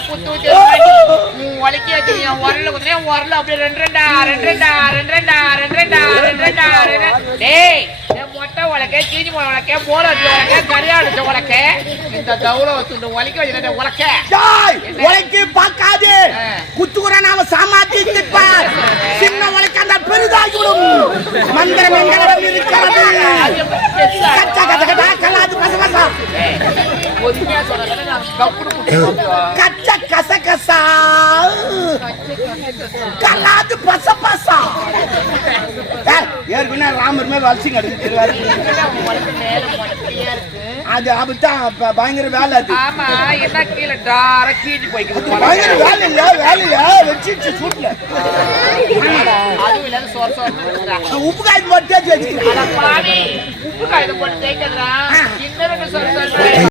குத்து உலக்கி வச்சிருக்கேன் உரல குத்துறேன் உரல அப்படியே ரெண்டு டேய் மொட்டை உலக்க சீனி உலக்க போல உலக்க கரியா அடிச்ச உலக்க இந்த தவுல வச்சு உலக்கி வச்சிருக்க உலக்க உலக்கி பார்க்காது குத்துக்குற நாம சாமாத்தி திப்பார் சின்ன உலக்க அந்த பெரிதாகி விடும் மந்திர மங்களம் இருக்கிறது கச்சா கச்சா கலாது பச பச பொறுமையா சொன்னா நான் கப்புடு கச்சா கச கசா கலாது பச பச ஏற்கனவே ராமர் மேல வலசிங்க அடிச்சிருவாரு அது அப்படித்தான் பயங்கர வேலை அது. ஆமா என்ன கீழே டார கீழி போய்க்குது பயங்கர வேலையில வச்சிச்சு சூட்ல அதுவும் இல்லாத சோறு உப்பு காய்ச்சி போட்டு தேய்ச்சி வச்சுக்கிறேன் உப்பு காய்ச்சி போட்டு தேய்க்கிறா இன்னொரு